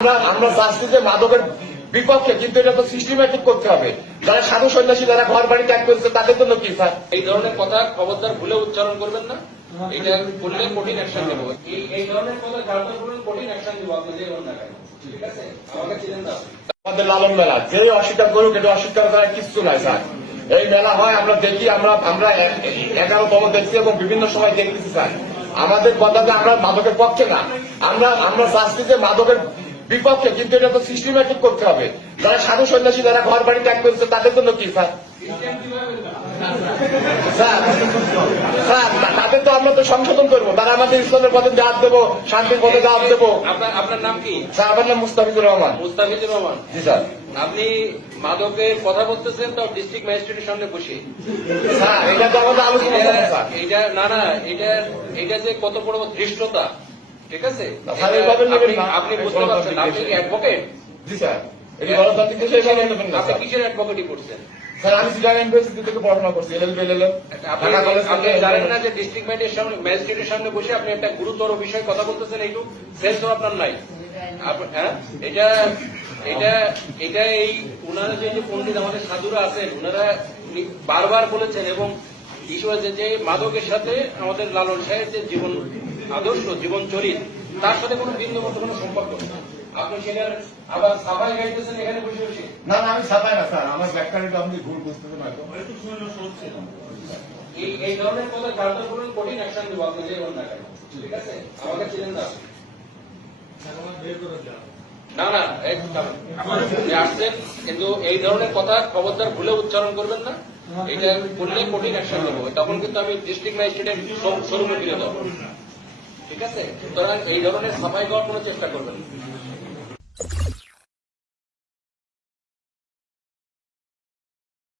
আমরা চাচ্ছি যে মাদকের বিপক্ষে, কিন্তু এটা তো সিস্টেমেটিক করতে হবে। যারা সাধু সন্ন্যাসী যারা ঘর বাড়ি ত্যাগ করেছে তাদের জন্য কি স্যার? এই ধরনের কথা খবরদার ভুলে উচ্চারণ করবেন না। এটা করলে কঠিন অ্যাকশন নেব। এই ধরনের কথা যারা করবেন কঠিন অ্যাকশন নেব। আপনি যে না কেন, ঠিক আছে? আমাকে চিনেন না। আমাদের লালন মেলা যে অস্বীকার করুক, এটা অস্বীকার করার কিছু নাই স্যার। এই মেলা হয়, আমরা দেখি, আমরা 11তম দেখছি এবং বিভিন্ন সময় দেখতেছি স্যার। আমাদের কথা যে আমরা মাদকের পক্ষে না, আমরা চাচ্ছি যে মাদকের বিপক্ষে, কিন্তু এটা তো সিস্টেমেটিক করতে হবে। যারা সাধু সন্ন্যাসী যারা ঘর বাড়ি ত্যাগ করেছে তাদের জন্য কি স্যার? তাদের তো আমরা তো সংশোধন করবো, তারা আমাদের ইসলামের পথে দাওয়াত দেবো, শান্তির পথে দাওয়াত দেবো। আপনার নাম কি? স্যার আমার নাম মুস্তাফিজুর রহমান। মুস্তাফিজুর রহমান। জি স্যার। আপনি মাদকের কথা বলতেছেন তো ডিস্ট্রিক্ট ম্যাজিস্ট্রেটের সামনে বসে। স্যার এটা তো আমাদের আলোচনা করবো স্যার। এটা না এটা যে কত বড় ধৃষ্টতা, ঠিক আছে? আপনি বুঝতে পারছেন? আপনি কি অ্যাডভোকেট? জি স্যার। এটা গণতান্ত্রিক দেশে এভাবে নেবেন না আপনি স্যার। কিসের অ্যাডভোকেটি করছেন? স্যার আমি সিটাং ইউনিভার্সিটি থেকে পড়াশোনা করছি, এলএলবি এলএলএম। আপনি জানেন না যে ডিস্ট্রিক্ট ম্যাজিস্ট্রেটের সামনে বসে আপনি একটা গুরুতর বিষয়ে কথা বলতেছেন? এইটুকু সেন্স তো আপনার নাই। হ্যাঁ, এটা এই ওনারা যে পণ্ডিত আমাদের সাধুরা আছেন, ওনারা বারবার বলেছেন এবং ইস্যু হয়েছে যে মাদকের সাথে আমাদের লালন সাহেব যে জীবন আদর্শ, জীবন চরিত, তার সাথে কোনো বিন্দু মতো কোনো সম্পর্ক নেই। আপনি সেটার আবার সাফাই গাইতেছেন এখানে বসে বসে। না আমি সাফাই না স্যার, আমার ব্যাখ্যাটা আপনি ভুল বুঝতেছেন হয়তো। এই ধরনের কথা যারা করুন কঠিন অ্যাকশন দেবো। আপনি যে না কেন, ঠিক আছে? আমাকে চিনেন না। না আপনি আসছেন, কিন্তু এই ধরনের কথা খবরদার ভুলে উচ্চারণ করবেন না। এটা করলে কঠিন অ্যাকশন নেবো। তখন কিন্তু আমি ডিস্ট্রিক্ট ম্যাজিস্ট্রেটের স্বরূপে ফিরে দেবো, ঠিক আছে? সুতরাং এই ধরনের সাফাই দেওয়ার কোনো চেষ্টা করবেন না।